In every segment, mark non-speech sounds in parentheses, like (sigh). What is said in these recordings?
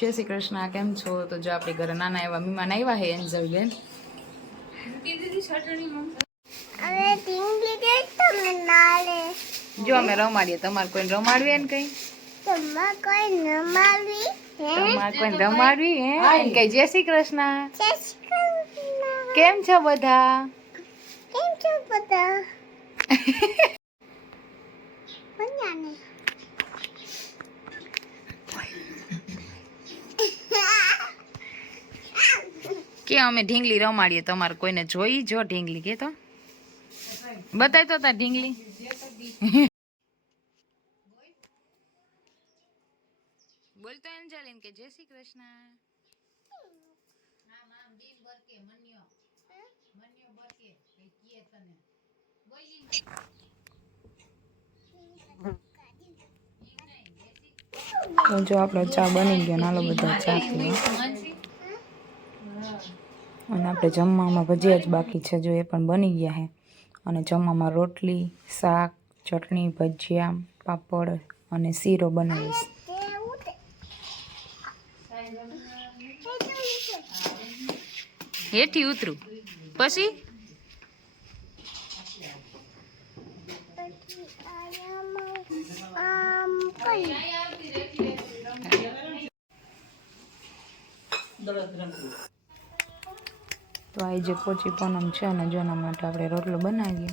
જય શ્રી કૃષ્ણ કેમ છો? તો જો આપણે ઘરે નાના એવા મહેમાન આવ્યા હે એન્જલ બેન. જો અમે રમાડીએ તમારે કોઈને રમાડવી ને કઈ? તમારે કોઈને રમાડવી હે? કઈ જય શ્રી કૃષ્ણ. કેમ છો બધા? કેમ છો બધા? (laughs) કે અમે ઢીંગલી રમાડીએ તમારે કોઈને જોઈ જો ઢીંગલી કે તો. બતાય તો તા ઢીંગલી. બોલતો એન્જલિન કે જય શ્રી કૃષ્ણ. તો જો આપણો ચા બની ગયો નાલો બધા ચા પીવા. અને આપણે જમવામાં ભજીયા જ બાકી છે જો એ પણ બની ગયા છે. અને જમવામાં રોટલી શાક ચટણી ભજીયા પાપડ અને શીરો બનાવીશ. હેઠી ઉતરું. પછી? પછી આમ તો આ જે પોચી પૂનમ છે અને જો એના માટે આપણે રોટલો બનાવીએ.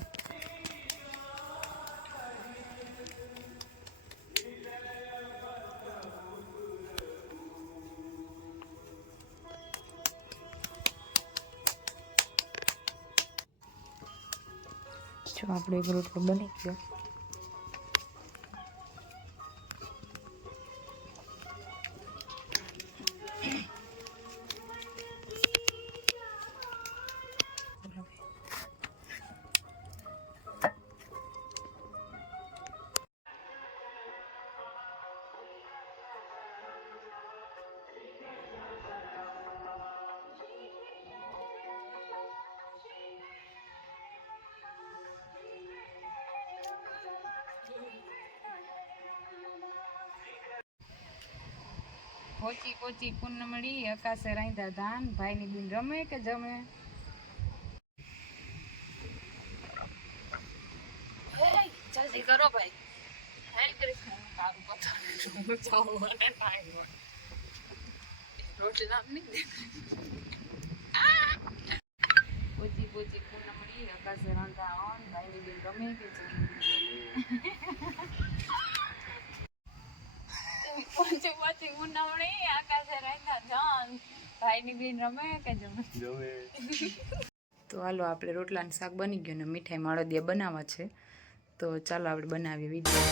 જો આપણો એક રોટલો બની ગયો. પોચી પોચી પૂનમડી અકાશે રાંધા ધાન ભાઈની બિન રમે કે જમે? જલ્દી કરો ભાઈ. પોચી પોચી પૂનમડી આકાશે રાંધા ઓન ભાઈની બિન રમે કે જમે? પૂનમડી આકાશે રાંધા ધાન ભાઈની બિન રમે કે જમે. તો હાલો આપણે રોટલાનું શાક બની ગયું ને મીઠાઈ માળદિયા બનાવવા છે. તો ચાલો આપણે બનાવીએ વીડિયો.